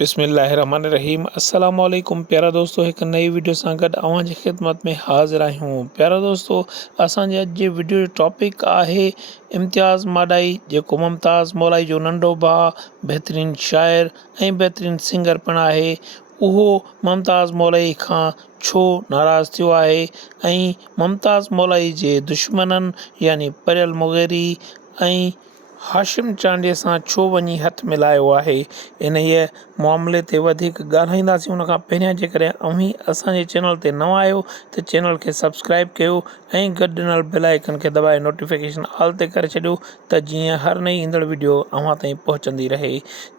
बिस्मिल्लाहिर्रहमानिर्रहीम अस्सलाम वालेकुम प्यारा दोस्तों, एक नई वीडियो सां गॾु अवांजी ख़िदमत में हाज़िर आहियूं। प्यारा दोस्तों, असांजे अॼु जे वीडियो जो टॉपिक आहे इम्तियाज़ माडाई, जेको मुमताज़ मौलाई जो नंढो भाउ, बहितरीन शाइर ऐं बहितरीन सिंगर पिणु आहे। उहो मुमताज़ मौलाई खां छो नाराज़ थियो आहे ऐं मुमताज़ मौलाई जे दुश्मननि यानी परियल मुग़ैरी ऐं हाशिम चांडीअ सां छो वञी हथ मिलायो आहे। इन मामले ते वधीक ॻाल्हाईंदासीं। उन खां पहिरियां जेकॾहिं अव्हीं असांजे चैनल ते नवां आहियो त चैनल खे सब्सक्राइब कयो ऐं गॾु ॾिनल बेल आइकन खे दॿाए नोटिफिकेशन ऑल ते करे छॾियो त जीअं हर नई ईंदड़ वीडियो अव्हां ताईं पहुचंदी रहे।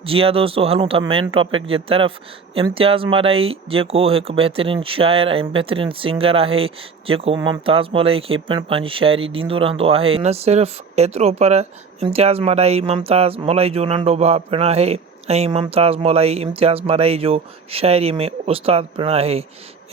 जी हा दोस्तों, हलूं था मेन टॉपिक जे तरफ़। इम्तियाज़ माडाई जेको हिकु बहितरीन शाइर ऐं बहितरीन सिंगर आहे, जेको मुमताज़ मौलाई खे पिणु पंहिंजी शाइरी ॾींदो रहंदो आहे। न सिर्फ़ु एतिरो पर इम्तियाज़ माडाई मुमताज़ मौलाई जो नंढो भाउ पिणु आहे ऐं मुमताज़ मौलाई इम्तियाज़ माडाई जो शाइरी में उस्ताद पिणु आहे।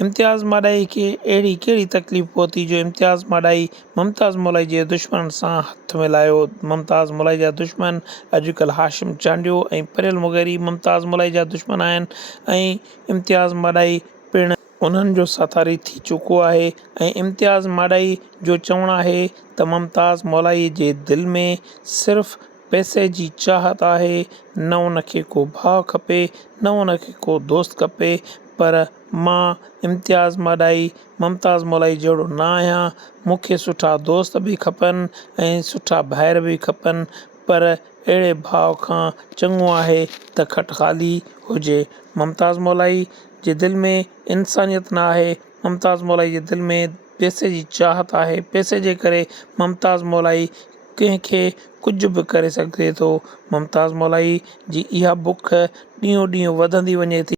इम्तियाज़ माडाई खे अहिड़ी कहिड़ी तकलीफ़ पहुती जो इम्तियाज़ माडाई मुमताज़ मौलाई जे दुश्मन सां हथ मिलायो। मुमताज़ मौलाई जा दुश्मन अॼुकल्ह हाशिम चांडियो ऐं परियल मुग़ैरी मुमताज़ मौलाई जा दुश्मन आहिनि ऐं इम्तियाज़ माडाई पिणु उन्हनि जो साथारी थी चुको आहे। ऐं इम्तियाज़ माडाई जो चवणु आहे त मुमताज़ मौलाई जे दिलि में सिर्फ़ु पैसे जी चाहत आहे, न उनखे को भाउ खपे, न उनखे को दोस्त खपे। पर मां इम्तियाज़ माडाई मुमताज़ मौलाई जहिड़ो न आहियां। मूंखे सुठा दोस्त बि खपनि ऐं सुठा भाइर बि खपनि, पर अहिड़े भाउ खां चङो आहे त खट ख़ाली हुजे। मुमताज़ मौलाई जे दिलि में इंसानियत न आहे। मुमताज़ मौलाई जे दिलि में पैसे जी चाहत आहे। पैसे जे करे मुमताज़ मौलाई कंहिंखे कुझु बि करे सघे थो। मुमताज़ मौलाई जी इहा बुख ॾींहों ॾींहुं वधंदी वञे थी।